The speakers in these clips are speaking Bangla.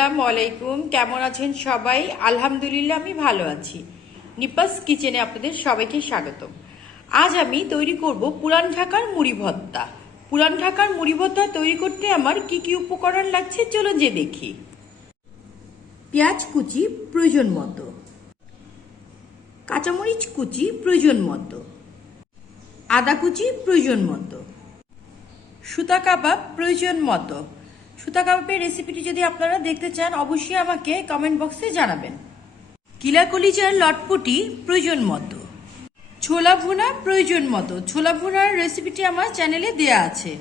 আসসালামু আলাইকুম। কেমন আছেন সবাই? আলহামদুলিল্লাহ আমি ভালো আছি। নিপাস কিচেনে আপনাদের সবাইকে স্বাগতম। আজ আমি তৈরি করব পুরান ঢাকার মুড়ি ভর্তা। পুরান ঢাকার মুড়ি ভর্তা তৈরি করতে আমার কি কি উপকরণ লাগছে চলুন যে দেখি। পেঁয়াজ কুচি প্রয়োজন মতো, কাঁচামরিচ কুচি প্রয়োজন মতো, আদা কুচি প্রয়োজন মতো, সুতা কাবাব প্রয়োজন মতো। সুতা কাবাবের রেসিপিটি যদি আপনারা দেখতে চান অবশ্যই আমাকে কমেন্ট বক্সে জানাবেন। কিলা কলিজার লটপটি প্রয়োজন মতো, ছোলা ভুনা প্রয়োজন মতো। ছোলা ভুনার রেসিপিটি আমার চ্যানেলে দেয়া আছে।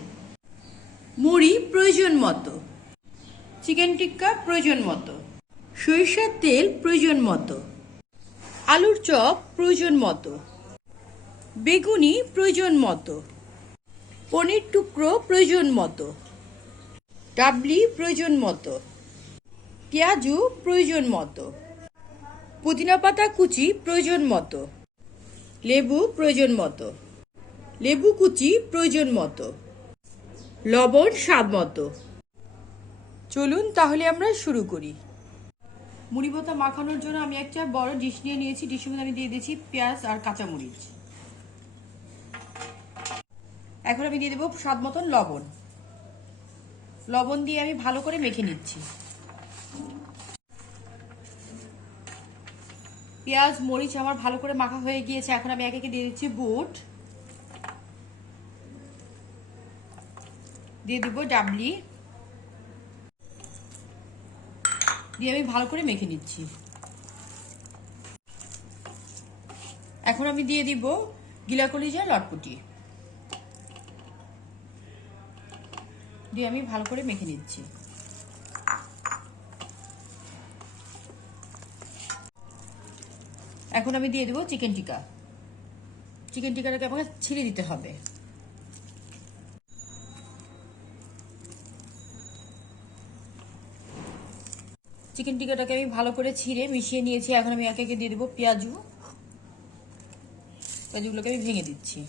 মুড়ি প্রয়োজন মতো, চিকেন টিক্কা প্রয়োজন মতো, সরিষার তেল প্রয়োজন মতো, আলুর চপ প্রয়োজন মতো, বেগুনি প্রয়োজন মতো, পনির টুকরো প্রয়োজন মতো, ডাবলি প্রয়োজন মতো, পেঁয়াজু প্রয়োজন মতো, পুদিনা পাতা কুচি প্রয়োজন মতো, লেবু প্রয়োজন মতো, লেবু কুচি প্রয়োজন মতো, লবণ স্বাদ মতো। চলুন তাহলে আমরা শুরু করি। মুড়ি ভর্তা মাখানোর জন্য আমি একটা বড় ডিশ নিয়ে নিয়েছি। ডিশের মধ্যে আমি দিয়ে দিয়েছি পেঁয়াজ আর কাঁচামরিচ। এখন আমি দিয়ে দেবো স্বাদ মতন লবণ। লবণ দিয়ে আমি ভালো করে মেখে নিচ্ছি। পেঁয়াজ মরিচ আমার ভালো করে মাখা হয়ে গিয়েছে। এখন আমি একে একে দিয়ে দিচ্ছি বুট, দিয়ে দিব ডাবলি, দিয়ে আমি ভালো করে মেখে নিচ্ছি। এখন আমি দিয়ে দিব গিলা কলিজা লটপটি, দিয়ে আমি ভালো করে মেখে নিচ্ছি। এখন আমি দিয়ে দেবো চিকেন টিক্কা। চিকেন টিক্কাটাকে আমাকে ছিঁড়ে দিতে হবে। চিকেন টিক্কাটাকে আমি ভালো করে ছিঁড়ে মিশিয়ে নিয়েছি। এখন আমি একে একে দিয়ে দেবো পেঁয়াজু। পেঁয়াজুগুলোকে আমি ভেঙে দিচ্ছি।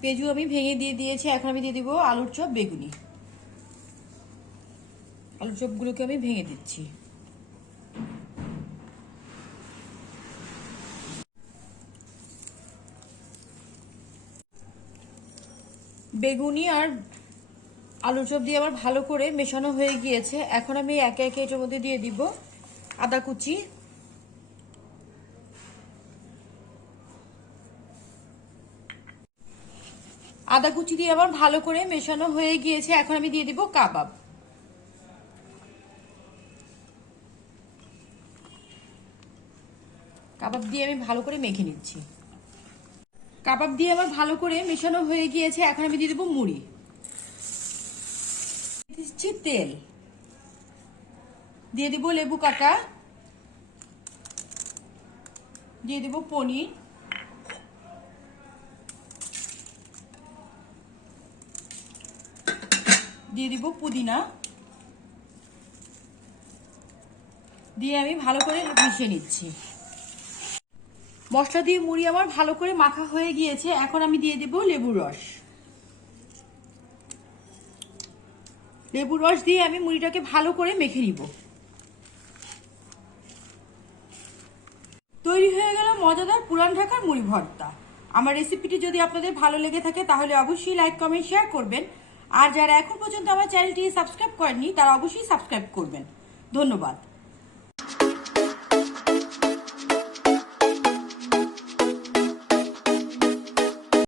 পেঁয়াজু আমি ভেঙে দিয়ে দিয়েছি। এখন আমি দিয়ে দিব আলুর চপ বেগুনি। আলুর চপগুলোকে আমি ভেঙে দিচ্ছি। বেগুনি আর আলুর চপ দিয়ে আমার ভালো করে মেশানো হয়ে গিয়েছে। এখন আমি একে একে এটার মধ্যে দিয়ে দিব আদা কুচি, আদা কুচি দিয়ে আবার ভালো করে মেশানো হয়ে গিয়েছে। এখন আমি দিয়ে দিব কাবাব। কাবাব দিয়ে আমি ভালো করে মেখে নিচ্ছি। কাবাব দিয়ে আমার ভালো করে মেশানো হয়ে গিয়েছে। এখন আমি দিয়ে দেবো মুড়ি, দিচ্ছি তেল, দিয়ে দিব লেবু কাটা, দিয়ে দিব পনির, দিয়ে দিব পুদিনা, দিয়ে আমি ভালো করে মিশিয়ে নিচ্ছি। মশলা দিয়ে মুড়ি আমার ভালো করে মাখা হয়ে গিয়েছে। এখন আমি দিয়ে দেব লেবুর রস। লেবুর রস দিয়ে আমি মুড়িটাকে ভালো করে মেখে নিব। তৈরি হয়ে গেল মজাদার পুরান ঢাকার মুড়ি ভর্তা। আমার রেসিপিটি যদি আপনাদের ভালো লেগে থাকে তাহলে অবশ্যই লাইক কমেন্ট শেয়ার করবেন। আর যারা এখন পর্যন্ত আমার চ্যানেলটি সাবস্ক্রাইব করেননি তারা অবশ্যই সাবস্ক্রাইব করবেন। ধন্যবাদ।